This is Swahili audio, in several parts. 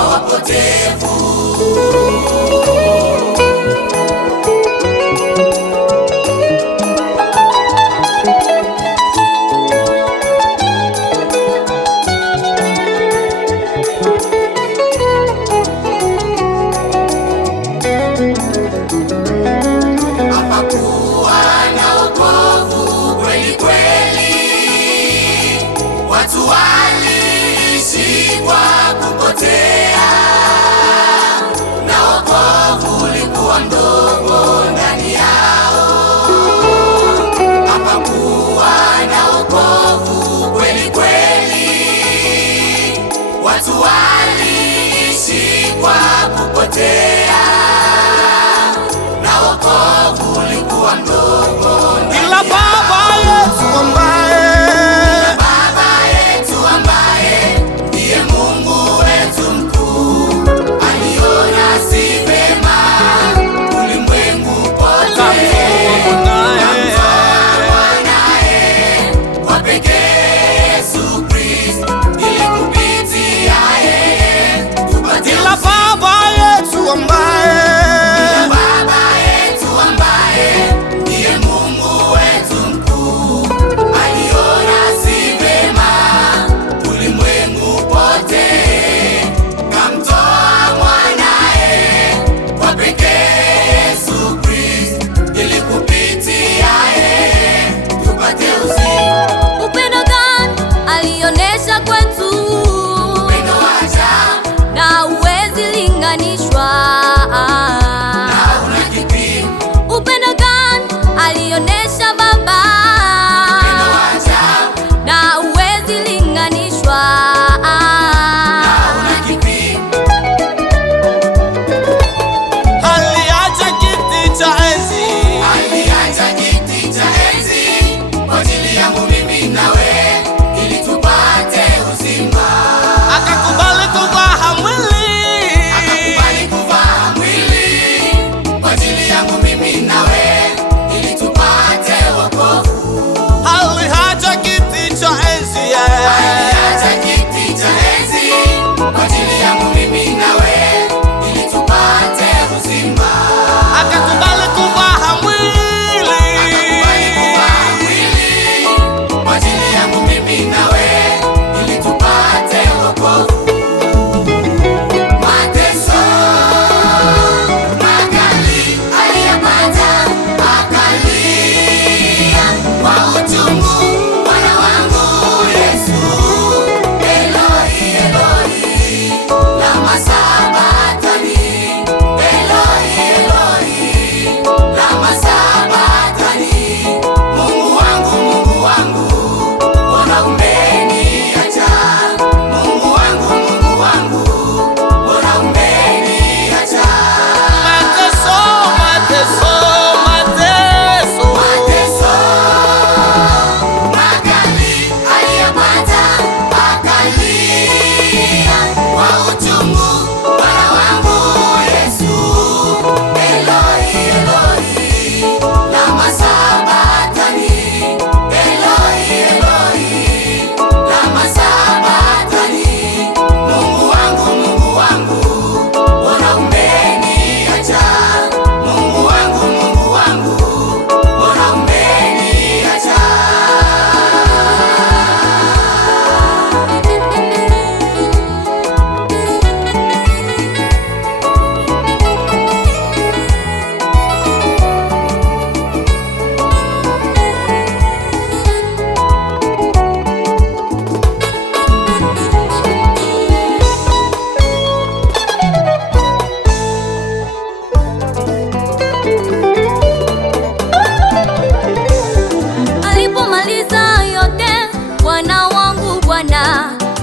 kwa wapotevu. Watu waliishi kwa kupotea, na wokovu ulikuwa mdogo ndani yao. Hapakuwa na wokovu kweli kweli. Watu waliishi kwa kupotea, na wokovu ulikuwa mdogo ndani yao.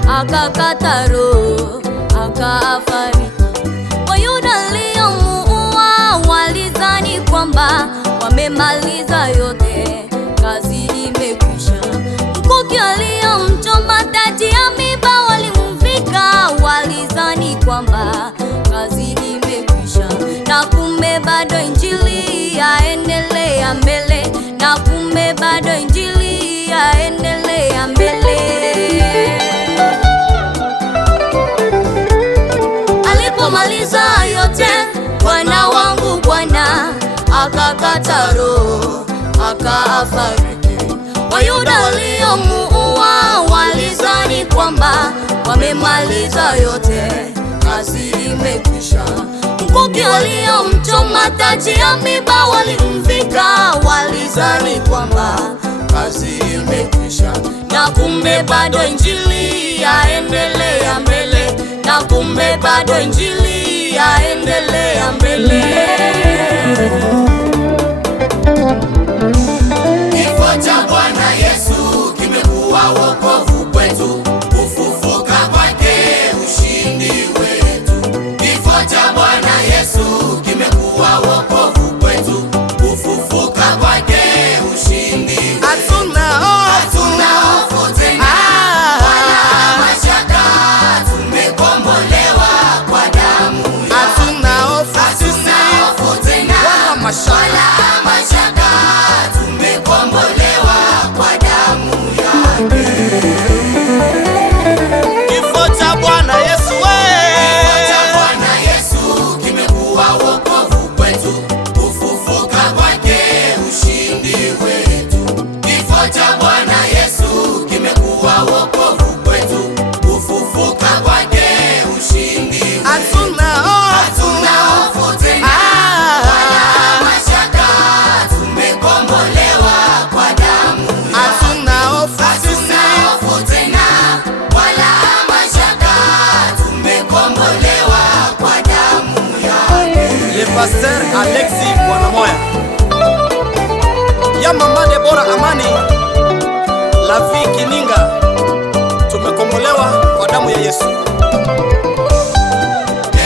akakata roho akafariki. Wayuda waliomuua walizani kwamba wamemaliza yote, kazi imekwisha. Mkuki aliyomchoma taji ya miiba walimvika, walizani kwamba kazi imekwisha. Na kumbe bado injili yaendelea mbele, na kumbe bado injili yaendelea mbele. akakata roho akafariki. Wayuda waliomuua walizani kwamba wamemaliza yote, kazi imekwisha. Mkuki waliomchoma taji ya miba walimvika, walizani kwamba kazi imekwisha. Na kumbe bado injili yaendelea mbele, na kumbe bado injili yaendelea mbele. Kifo cha Bwana Yesu kimekuwa wokovu kwetu, kufufuka kwake ushindi wetu. Kifo cha Bwana Yesu kimekuwa wokovu kwetu, kufufuka kwake ushindi wetu. Hatuna hofu tena wala mashaka, tumekombolewa kwa damu yake. Hatuna hofu tena wala mashaka, tumekombolewa kwa damu yake. Kifo cha Bwana Yesu, Kifo cha Bwana Yesu kimekuwa wokovu kwetu, kufufuka kwake ushindi wetu. Kifo cha Bwana Yesu kimekuwa wokovu kwetu, kufufuka kwake ushindi wetu. Hatuna hofu tena wala mashaka, tumekombolewa kwa damu yake. Hatuna hofu tena wala mashaka, tumekombolewa kwa damu yake. Le Pasteur Alexis Bwanamoya, ya Mama Debora Amani, La Vie Kininga, tumekombolewa kwa damu ya Yesu.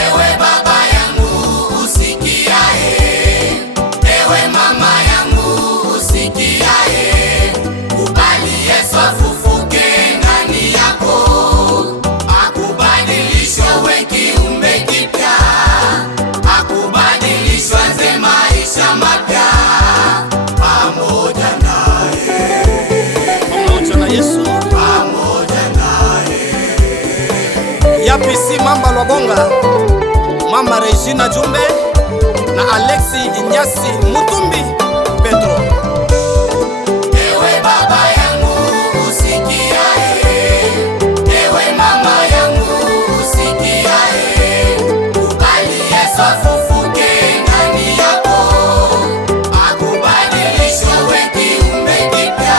Ewe baba yangu usikiaye, ewe mama yangu usikiaye, kubali Yesu afufuke ndani yako, akubadilishe uwe kiumbe kipya, akubadilishe uanze maisha mapya pamoja naye, Pamoja na Yesu. pamoja naye. Ya PC Mamba Lwabonga, Mama Regina Jumbe na Alexi Inyasi Mutumbi Pedro. Ewe baba yangu usikiaye, ewe mama yangu usikiaye, kubali Yesu afufuke ndani yako, akubadilishe uwe kiumbe kipya,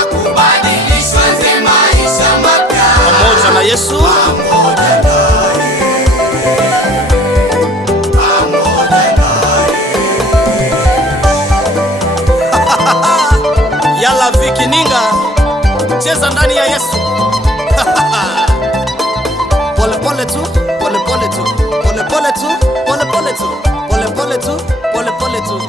akubadilishe uanze maisha mapya Pamoja na Yesu. pamoja naye, pamoja naye. Ya La Vie Kininga, cheza ndani ya Yesu. Pole pole tu, pole pole tu, pole pole tu, pole pole tu, pole pole tu, pole pole tu.